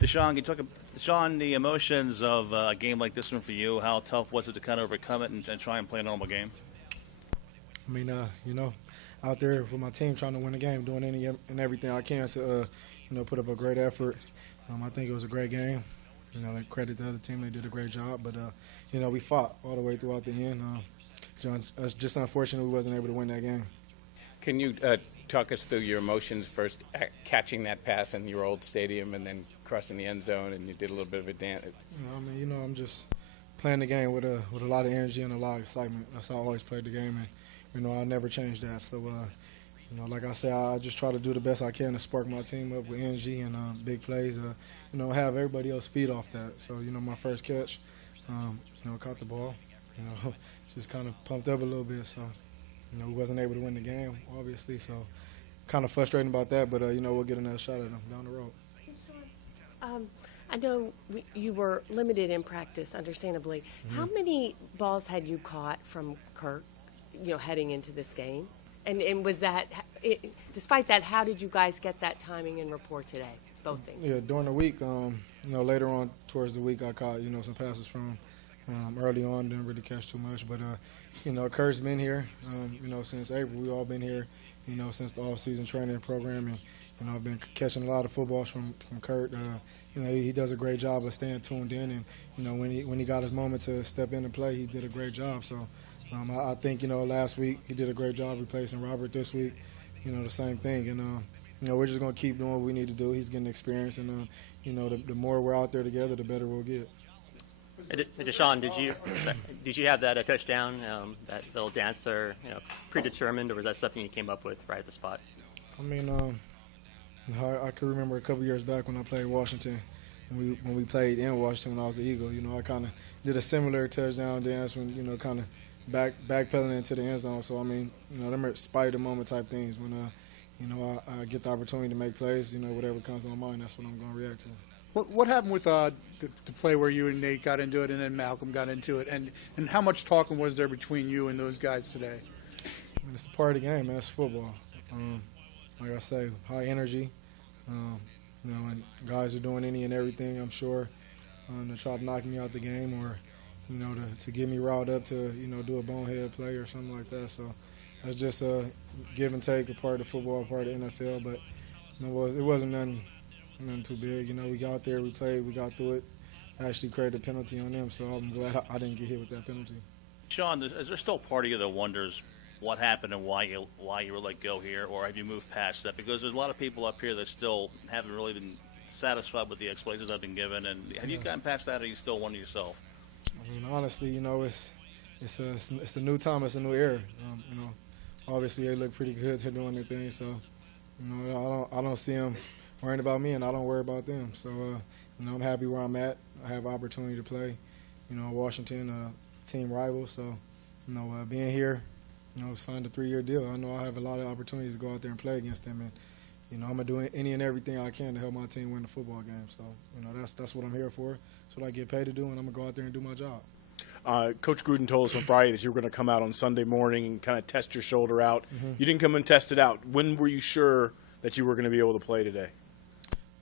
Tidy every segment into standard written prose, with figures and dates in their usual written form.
DeSean, the emotions of a game like this one for you, how tough was it to kind of overcome it and try and play a normal game? I mean, out there with my team trying to win the game, doing any and everything I can to, put up a great effort. I think it was a great game. Like credit the other team, they did a great job. But, we fought all the way throughout the end. It's just unfortunate we wasn't able to win that game. Can you talk us through your emotions first, catching that pass in your old stadium and then crossing the end zone, and you did a little bit of a dance? I'm just playing the game with a lot of energy and a lot of excitement. That's how I always played the game, and I never changed that. So, like I said, I just try to do the best I can to spark my team up with energy and big plays. Have everybody else feed off that. So, my first catch, caught the ball, just kind of pumped up a little bit. So, we wasn't able to win the game, obviously. So, kind of frustrating about that. But, we'll get another shot at them down the road. I know you were limited in practice, understandably. Mm-hmm. How many balls had you caught from Kirk, heading into this game? And was that, despite that, how did you guys get that timing and rapport today, both things? Yeah, during the week, later on towards the week, I caught, some passes from early on, didn't really catch too much. But, Kurt's been here, since April. We've all been here, since the off-season training program. And, I've been catching a lot of footballs from Kurt. He does a great job of staying tuned in. And, when he got his moment to step in and play, he did a great job. So, I think, last week he did a great job replacing Robert. This week, the same thing. And, we're just going to keep doing what we need to do. He's getting experience. And, the more we're out there together, the better we'll get. DeSean, did you have that touchdown, that little dance there, predetermined, or was that something you came up with right at the spot? I mean, I can remember a couple years back when I played Washington, when we played in Washington when I was an Eagle. I kind of did a similar touchdown dance when, kind of backpedaling into the end zone. So, I mean, them are spite-of-the-moment type things. When, I get the opportunity to make plays, whatever comes to my mind, that's what I'm going to react to. What happened with the play where you and Nate got into it and then Malcolm got into it? And how much talking was there between you and those guys today? I mean, it's a part of the game, man. It's football. Like I say, high energy. And guys are doing any and everything, I'm sure, to try to knock me out the game or, to get me riled up to, do a bonehead play or something like that. So that's just a give and take, a part of football, a part of the NFL. But it wasn't nothing too big. We got there, we played, we got through it. I actually created a penalty on them, so I'm glad I didn't get hit with that penalty. Sean, is there still part of you that wonders what happened and why you were let go here, or have you moved past that? Because there's a lot of people up here that still haven't really been satisfied with the explanations that have been given. And have you gotten past that, or are you still one of yourself? I mean, honestly, it's a new time, it's a new era. Obviously they look pretty good. They're doing their thing, so I don't see them worrying about me, and I don't worry about them. So I'm happy where I'm at. I have opportunity to play. Washington, team rival. So being here. Signed a 3-year deal. I know I have a lot of opportunities to go out there and play against them, and I'm gonna do any and everything I can to help my team win the football game. So that's what I'm here for. That's what I get paid to do, and I'm gonna go out there and do my job. Coach Gruden told us on Friday that you were going to come out on Sunday morning and kind of test your shoulder out. Mm-hmm. You didn't come and test it out. When were you sure that you were going to be able to play today?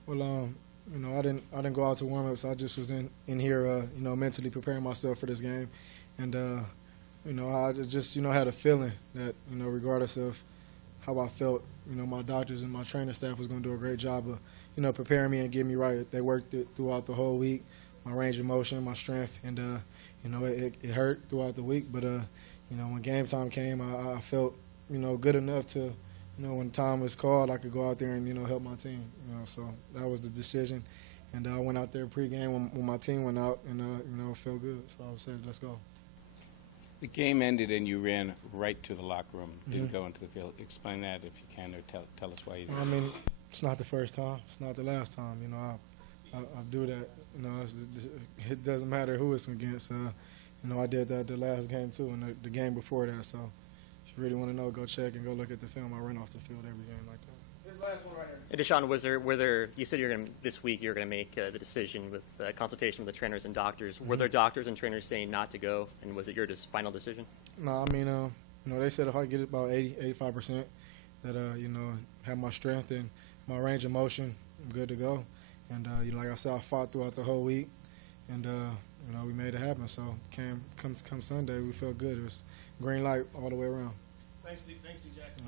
Well, I didn't go out to warm-ups. I just was in here, mentally preparing myself for this game, and. I just, had a feeling that, regardless of how I felt, my doctors and my training staff was going to do a great job of, preparing me and getting me right. They worked it throughout the whole week, my range of motion, my strength, and, it hurt throughout the week. But, when game time came, I felt, good enough to, when time was called, I could go out there and, help my team. So that was the decision. And I went out there pregame when my team went out, and, it felt good. So I said, let's go. The game ended and you ran right to the locker room, didn't go into the field. Explain that if you can, or tell us why you did. I mean, it's not the first time. It's not the last time. I do that. It doesn't matter who it's against. I did that the last game too, and the game before that. So if you really want to know, go check and go look at the film. I run off the field every game like that. This last one right here. DeSean, were there? You said this week you're going to make the decision with consultation with the trainers and doctors. Mm-hmm. Were there doctors and trainers saying not to go, and was it your final decision? No, I mean, they said if I get about 85%, that have my strength and my range of motion, I'm good to go. And you know, like I said, I fought throughout the whole week, and you know, we made it happen. So come Sunday, we felt good. It was green light all the way around. Thanks, DeSean Jackson.